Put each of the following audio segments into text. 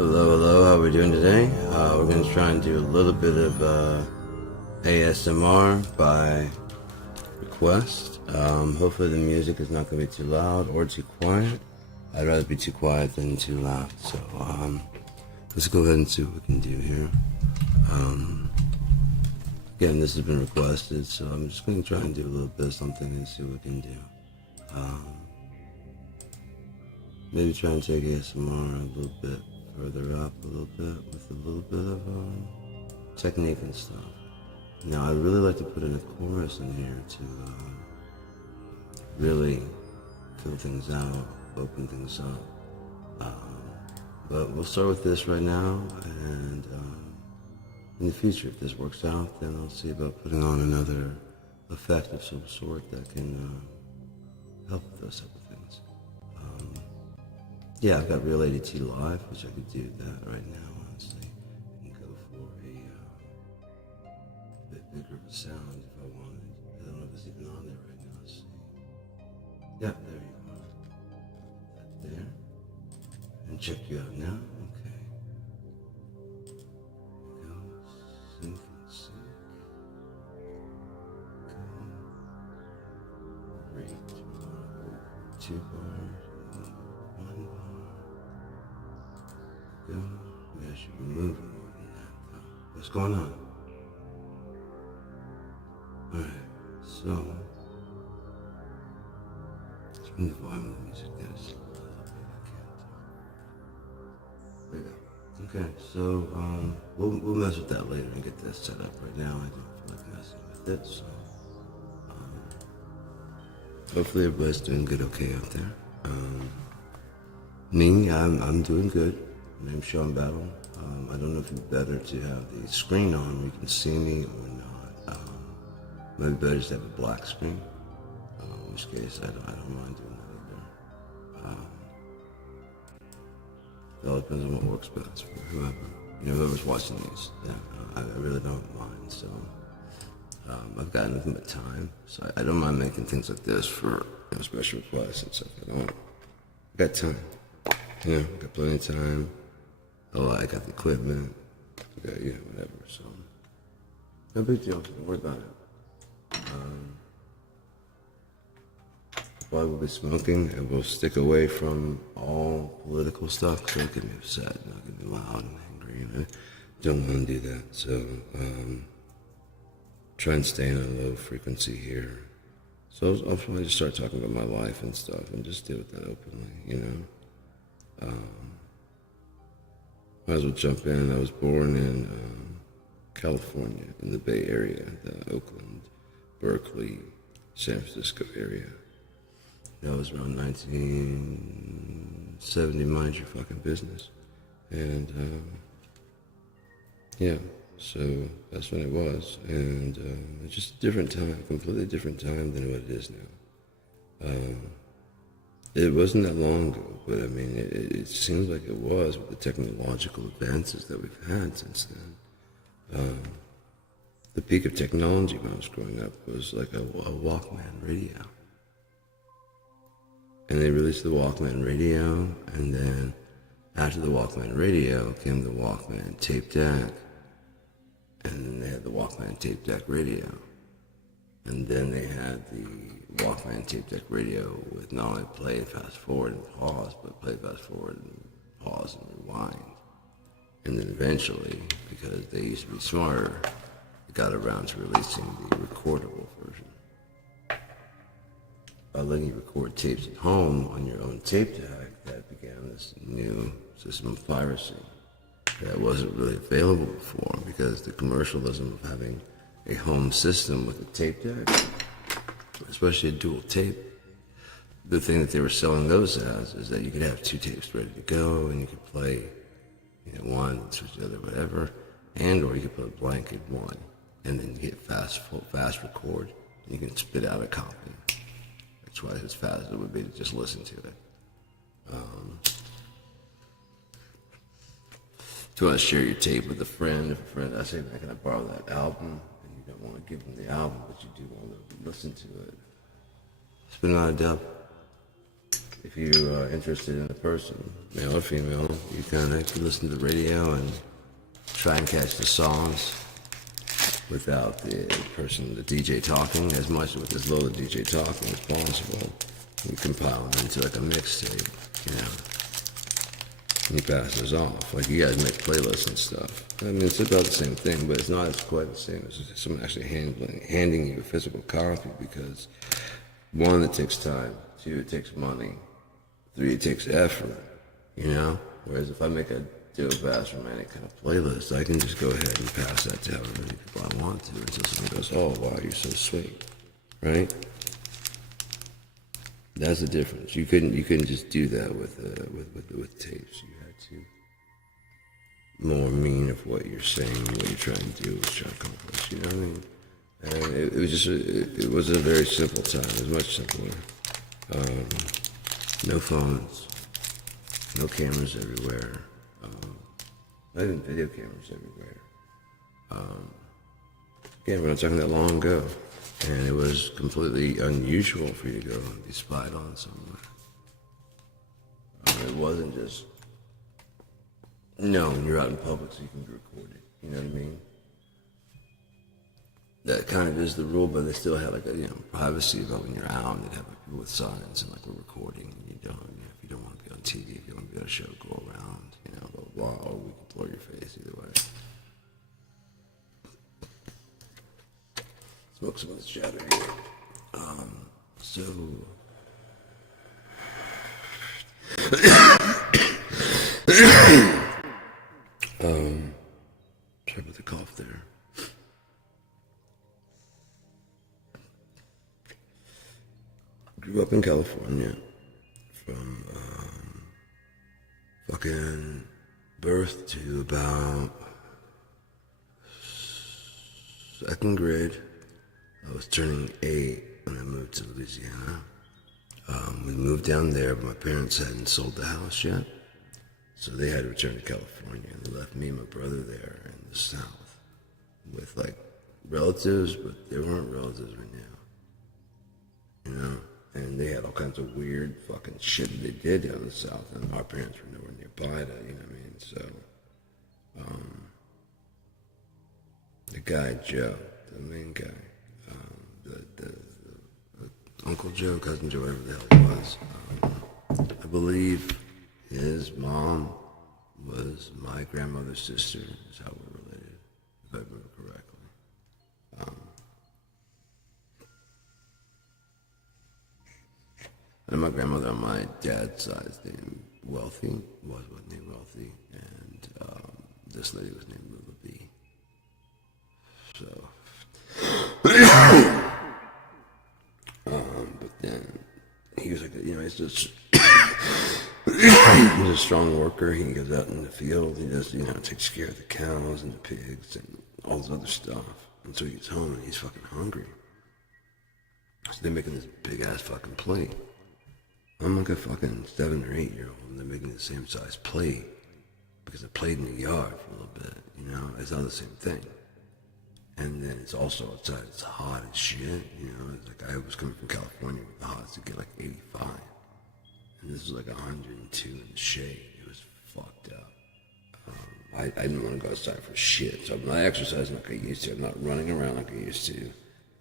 Hello, hello, how are we doing today? We're going to try and do a little bit of ASMR by request. Hopefully the music is not going to be too loud or too quiet. I'd rather be too quiet than too loud. So let's go ahead and see what we can do here. Again, this has been requested, so I'm just going to try and do a little bit of something and see what we can do. Maybe try and take ASMR a little bit further up a little bit with a little bit of technique and stuff. Now I really like to put in a chorus in here to really fill things out, open things up. But we'll start with this right now, and in the future, if this works out, then I'll see about putting on another effect of some sort that can help with those type of things. Yeah, I've got Real ADT Live, which I could do that right now, honestly, and go for a bit bigger of a sound if I wanted. I don't know if it's even on there right now. Let's see. Yeah, there you are. That there. And check you out now. Okay. Go. Sync and sync. Go. Rate. 2 bars. 1 bar. Go. Maybe I should be moving more than that though. What's going on? Alright, so turn the volume of the music down just a little bit. I can't. There you go. Okay, so we'll mess with that later and get that set up. Right now I don't feel like messing with it, so hopefully everybody's doing good okay out there. Me, I'm doing good. My name's Sean Battle. I don't know if it's better to have the screen on where you can see me or not. Maybe better just to have a black screen. In which case, I don't mind doing that either. It all depends on what works best for whoever. Whoever's watching these. Yeah, I really don't mind. So I've got nothing but time. So I don't mind making things like this for special requests and stuff. I got time. Got plenty of time. Oh, I got the equipment. I got, whatever. So, no big deal. Don't worry about it. Probably will be smoking, and we'll stick away from all political stuff because it'll get me upset and it'll get me loud and angry. And I don't want to do that. So, try and stay in a low frequency here. So I'll probably just start talking about my life and stuff and just deal with that openly, Might as well jump in. I was born in California, in the Bay Area, the Oakland, Berkeley, San Francisco area. That was around 1970, mind your fucking business. And yeah, so that's when it was. And it's just a different time, completely different time than what it is now. It wasn't that long ago, but I mean, it seems like it was with the technological advances that we've had since then. The peak of technology when I was growing up was like a Walkman radio. And they released the Walkman radio, and then after the Walkman radio came the Walkman tape deck, and then they had the Walkman tape deck radio. And then they had the Walkman tape deck radio with not only play and fast forward and pause, but play, fast forward and pause and rewind. And then eventually, because they used to be smarter, they got around to releasing the recordable version. By letting you record tapes at home on your own tape deck, that began this new system of piracy that wasn't really available before because the commercialism of having a home system with a tape deck, especially a dual tape. The thing that they were selling those as is that you could have 2 tapes ready to go, and you could play, one and switch the other, whatever, and or you could put a blank in one, and then you hit fast record, and you can spit out a copy. That's twice as fast as it would be to just listen to it. If you want to share your tape with a friend, if a friend, I say, man, can I borrow that album? You don't want to give them the album, but you do want to listen to it. Spin it on a dub. if you're interested in a person, male or female, you kind of can listen to the radio and try and catch the songs without the person, the DJ talking, as much with as little the DJ talking as possible. You compile them into like a mixtape, you know. And you pass those off. Like you guys make playlists and stuff. I mean, it's about the same thing, but it's not as quite the same as someone actually handing you a physical copy, because one, it takes time. Two, it takes money. Three, it takes effort, you know? Whereas if I make a dope-ass romantic kind of playlist, I can just go ahead and pass that to however many people I want to until someone goes, oh, wow, you're so sweet, right? That's the difference. You couldn't just do that with tapes. You had to more mean of what you're saying, what you're trying to do, what you're trying to accomplish. You know what I mean? And it was just it was a very simple time. It was much simpler. No phones, no cameras everywhere. Not even video cameras everywhere. Again, we're not talking that long ago. And it was completely unusual for you to go and be spied on somewhere. It wasn't just known you're out in public so you can be recorded. You know what I mean? That kind of is the rule, but they still have like a privacy about when you're out. They have like people with signs and like we're recording. And you don't, if you don't want to be on TV, if you want to be on a show, go around. Blah blah blah. Or we can blur your face either way. Smoke some of this chatter here. Sorry about the cough there. Grew up in California from fucking birth to about second grade. I was turning 8 when I moved to Louisiana. We moved down there, but my parents hadn't sold the house yet. So they had to return to California, and they left me and my brother there in the South with like relatives, but they weren't relatives we knew. You know? And they had all kinds of weird fucking shit that they did down in the South, and our parents were nowhere nearby that, you know what I mean? So, the guy, Joe, the main guy, the Uncle Joe, Cousin Joe, whatever the hell he was. I believe his mom was my grandmother's sister, is how we're related, if I remember correctly. And my grandmother on my dad's side is named Wealthy, was named Wealthy, and this lady was named Lula B. So, but then he was like, he's just he's a strong worker. He goes out in the field. He just, takes care of the cows and the pigs and all this other stuff. And so he gets home and he's fucking hungry. So they're making this big ass fucking plate. I'm like a fucking 7 or 8 year old, and they're making the same size plate because I played in the yard for a little bit. It's not the same thing. And then it's also outside, it's hot as shit, It's like I was coming from California with the hots to get like 85. And this was like 102 in the shade. It was fucked up. I didn't want to go outside for shit, so I'm not exercising like I used to. I'm not running around like I used to.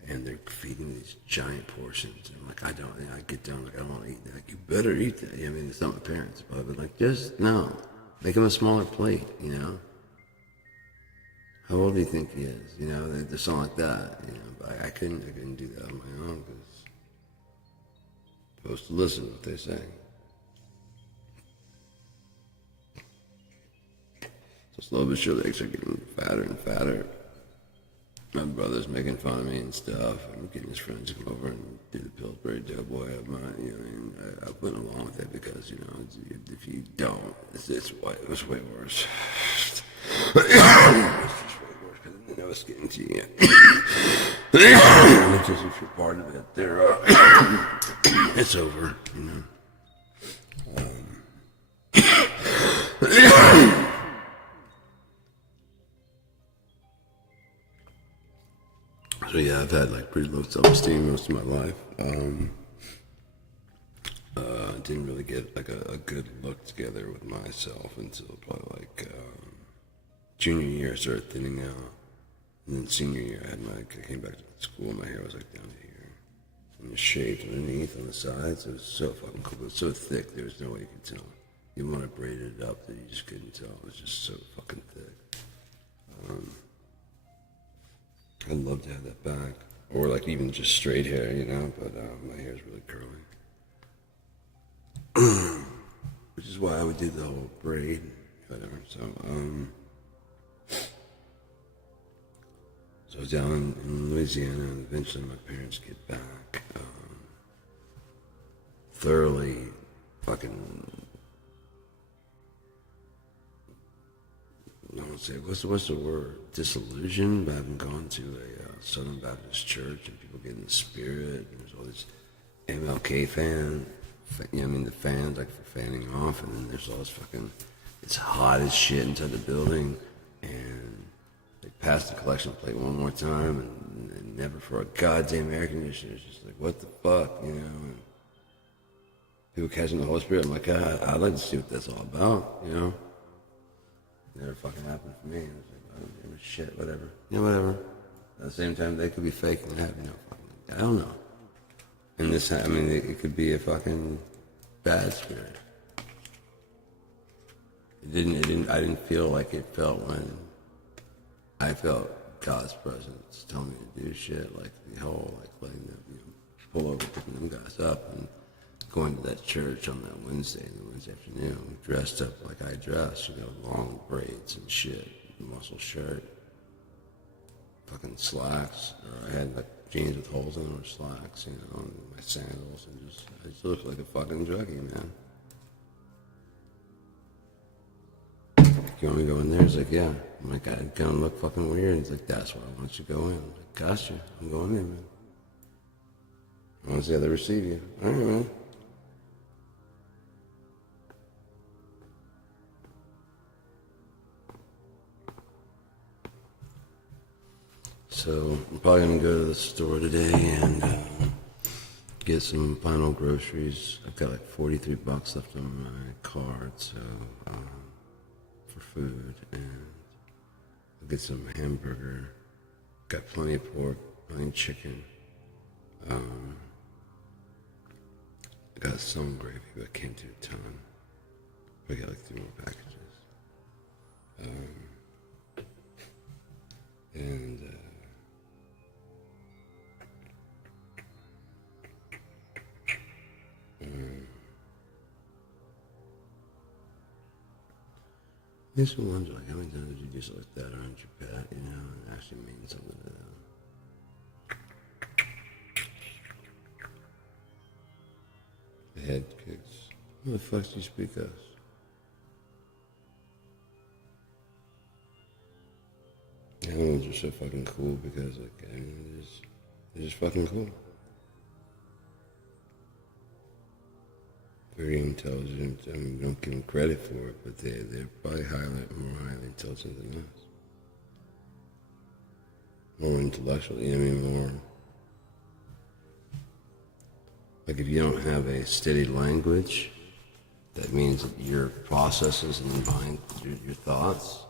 And they're feeding these giant portions. And I'm like, I get down, like, I don't want to eat that. Like, you better eat that. I mean, it's not my parents, but like, just, no. Make him a smaller plate, How old do you think he is? There's something like that, But I couldn't do that on my own because I'm supposed to listen to what they say. So slowly but surely, they start getting fatter and fatter. My brother's making fun of me and stuff. I'm getting his friends to come over and do the Pillsbury Doughboy of mine. I went along with it because, if you don't, it's way worse. It's just way worse because they know it's getting to you. Because if you're part of it, it's over, So yeah, I've had like pretty low self-esteem most of my life. didn't really get like a good look together with myself until probably like junior year I started thinning out. And then senior year I came back to school and my hair was like down to here. And it was shaved underneath on the sides. It was so fucking cool. It was so thick there was no way you could tell. Even when I braided it up, that you just couldn't tell. It was just so fucking thick. I'd love to have that back. Or like even just straight hair, you know, but my hair's really curly. Which is why I would do the whole braid, whatever. So I was down in Louisiana, and eventually my parents get back. Thoroughly fucking, I don't say, what's the word? Disillusioned by having gone to a Southern Baptist church and people getting the spirit. And there's all these MLK fans, you know, I mean, the fans like for fanning off, and then there's all this fucking, it's hot as shit inside the building, and they passed the collection plate one more time, and never for a goddamn air conditioner. It's just like, what the fuck, you know? And people catching the Holy Spirit. I'm like, I'd like to see what that's all about, you know? Never fucking happened for me. I was like, I don't give a shit, whatever. Yeah, whatever. At the same time, they could be faking and having no fucking, I don't know. And this, I mean, it could be a fucking bad spirit. I didn't feel like it felt when I felt God's presence telling me to do shit, like the whole, like letting them, you know, pull over, picking them guys up, and going to that church on that Wednesday afternoon, dressed up like I dressed, you know, long braids and shit, muscle shirt, fucking slacks, or I had like jeans with holes in them or slacks, you know, and my sandals, and I just looked like a fucking druggie, man. You want me to go in there? He's like, yeah. I'm like, I gonna look fucking weird. He's like, that's why I want you to go in. I'm like, gotcha. I'm going in, man. I want to see how they receive you. All right, man. So I'm probably gonna go to the store today and get some final groceries. I've got like $43 left on my card, so for food, and I'll get some hamburger. Got plenty of pork, plenty of chicken. I got some gravy, but I can't do a ton. I got like 3 more packages. I used to wonder, like, how many times did you do something like that around your pet, you know, and it actually means something to them. The head kicks. What the fuck do you speak us? The animals are so fucking cool because, like, I mean, they're just fucking cool. Very intelligent. I mean, don't give them credit for it, but they're probably more highly intelligent than us. More intellectual, you know what I mean? More. Like, if you don't have a steady language, that means that your processes in your mind, your thoughts,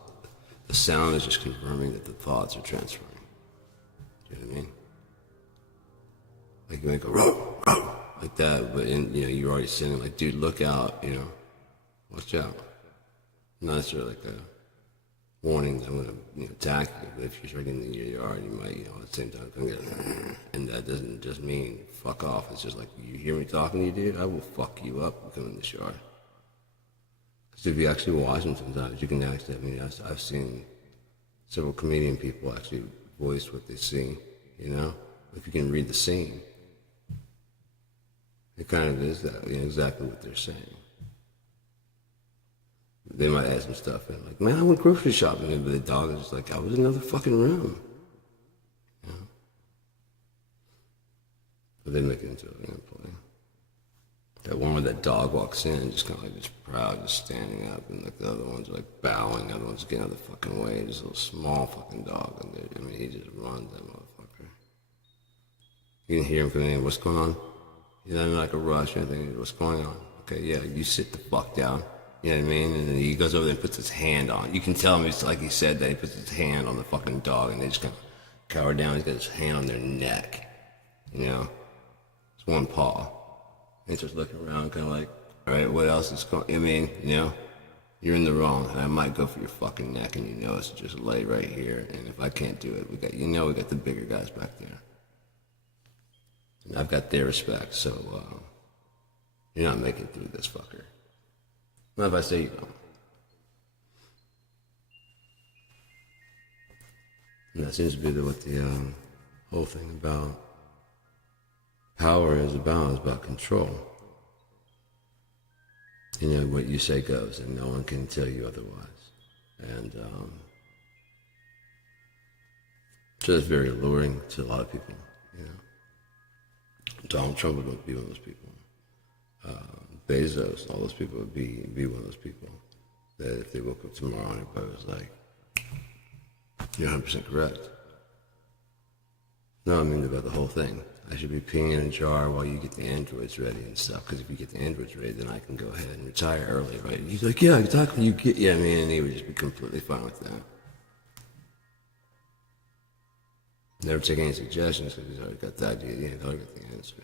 the sound is just confirming that the thoughts are transferring. Do you know what I mean? Like, you might go, row, row. Like that, but you know, you're already sitting like, dude, look out, you know, watch out. Not necessarily like a warning that I'm gonna, you know, attack you, but if you're in your yard, you might, you know, at the same time, come get, and that doesn't just mean fuck off. It's just like, you hear me talking to you, dude, I will fuck you up and come in this yard. Because if you actually watch them sometimes, you can actually, I mean, I've seen several comedian people actually voice what they see, you know, if you can read the scene. It kind of is that, you know, exactly what they're saying. They might add some stuff in, like, man, I went grocery shopping, but the dog is just like, I was in another fucking room. You know? But they make it into a play. That one where that dog walks in, just kind of like just proud, just standing up, and like the other ones are like bowing, the other ones getting out of the fucking way. Just a little small fucking dog, and I mean, he just runs that motherfucker. You can hear him coming in, what's going on? You're not in like a rush or anything. What's going on? Okay, yeah, you sit the fuck down. You know what I mean? And then he goes over there and puts his hand on. You can tell him it's like he said that he puts his hand on the fucking dog and they just kind of cower down. He's got his hand on their neck. You know? It's one paw. And he's just looking around kind of like, all right, what else is going on? I mean, you know? You're in the wrong, and I might go for your fucking neck, and you know it's just lay right here. And if I can't do it, we got the bigger guys back there, and I've got their respect. So you're not making it through this fucker. Not if I say you don't. And that seems to be what the whole thing about power is about. Is about control. You know, what you say goes, and no one can tell you otherwise. And so it's very alluring to a lot of people, you know. Donald Trump would be one of those people. Bezos, all those people would be one of those people that if they woke up tomorrow and everybody was like, you're 100% correct. No, I mean about the whole thing. I should be peeing in a jar while you get the androids ready and stuff. Because if you get the androids ready, then I can go ahead and retire early, right? He's like, yeah, exactly. You get, yeah, I mean, and he would just be completely fine with that. Never take any suggestions because he's already got the idea. Yeah, he's already got the answer.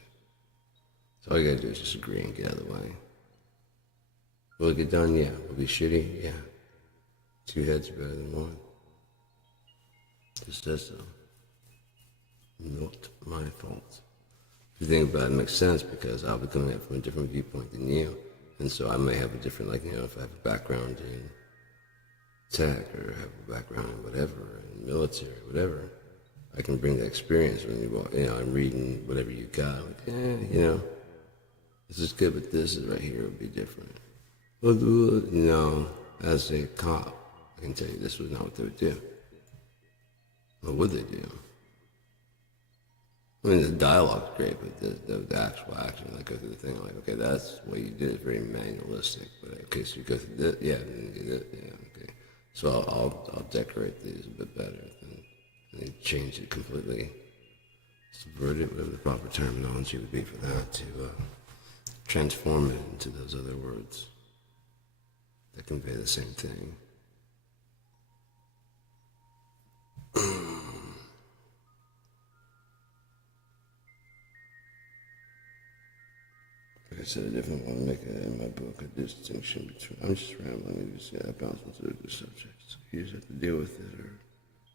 So all you gotta do is just agree and get out of the way. Will it get done? Yeah. Will it be shitty? Yeah. 2 heads are better than 1. Just says so. Not my fault. If you think about it, it makes sense because I'll be coming at it from a different viewpoint than you. And so I may have a different, like, you know, if I have a background in tech or have a background in whatever, in military, whatever, I can bring that experience when I'm reading whatever you got. Like, you know, this is good, but this is right here would be different. Well, you know, as a cop, I can tell you this was not what they would do. What would they do? I mean, the dialogue's great, but the actual action, like go through the thing, like, okay, that's what you did. It's very manualistic. But okay, so you go through this, yeah, and you do this, yeah, okay. So I'll decorate these a bit better, and they change it completely, subvert it, whatever the proper terminology would be for that, to transform it into those other words that convey the same thing. Like I said, I definitely want to make in my book a distinction between. I'm just rambling. You just I bounce into the subjects. You just have to deal with it or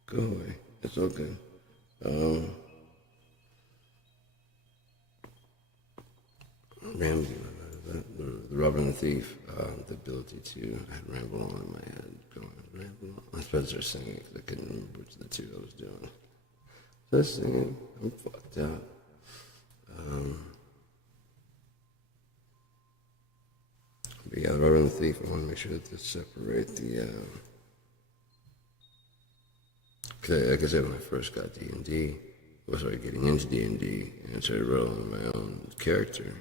go away. It's okay. Rambling. The Robber and the Thief. The ability to ramble on in my head, going ramble on. I was supposed to start singing because I couldn't remember which of the two I was doing. So I was singing. I'm fucked up. But yeah, the Robber and the Thief, I want to make sure that to separate the, cause like I said, when I first got D&D, I started getting into D&D, and I started rolling my own character.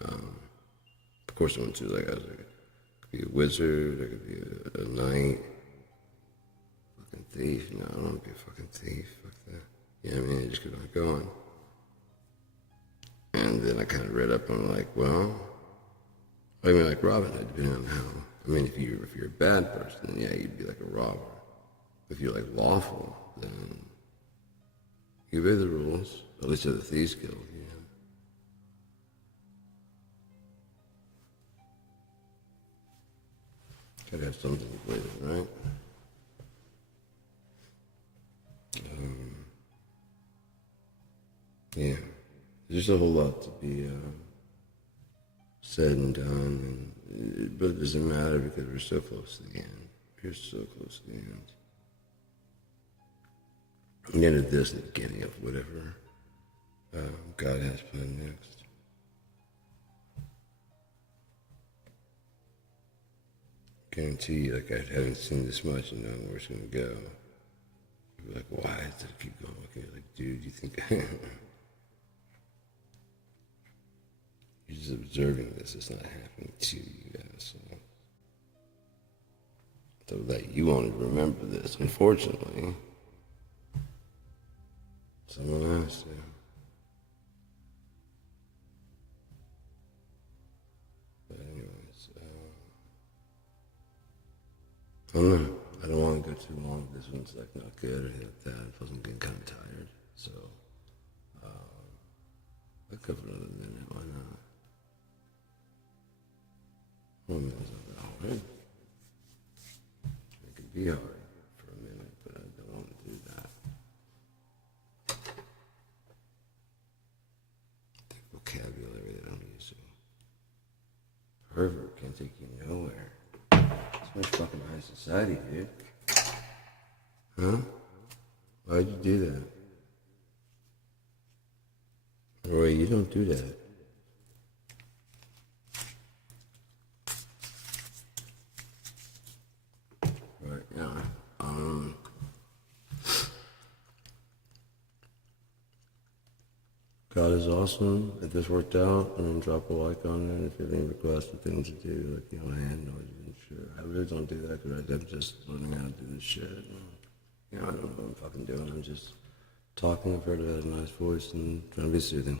Of course I went to, like, I was like, I could be a wizard, I could be a knight, fucking thief, no, I don't want to be a fucking thief, fuck that. You know what I mean? I just kept on going. And then I kind of read up on, like, well, I mean, like Robin Hood, depending on how. I mean, if you're a bad person, then yeah, you'd be like a robber. If you're like lawful, then you obey the rules. At least of the Thieves Guild, you know. Gotta have something with it, right? Yeah, there's just a whole lot to be said and done, but it doesn't matter because we're so close to the end. We're so close to the end. The end of this and the beginning of whatever God has planned next. Guarantee you, like, I haven't seen this much and knowing where it's going to go. You're like, why does it keep going? Okay, like, dude, you think... You're just observing this. It's not happening to you guys. So that you won't remember this, unfortunately. Someone has to. I don't know. I don't want to go too long. This one's like not good or anything like that. Plus I'm getting kind of tired. So, I'll go for another minute. Why not? 1 minute's not that hard. It could be hard for a minute, but I don't want to do that. The vocabulary that I'm using. Pervert can't take you nowhere. It's much fucking high society, dude. Huh? Why'd you do that? Roy, you don't do that. Right, yeah. God is awesome. If this worked out, drop a like on it. If you have any requests or things to do, like, hand noises and shit. I really don't do that because I'm just learning how to do this shit. I don't know what I'm fucking doing. I'm just talking. I've heard I had a nice voice and trying to be soothing.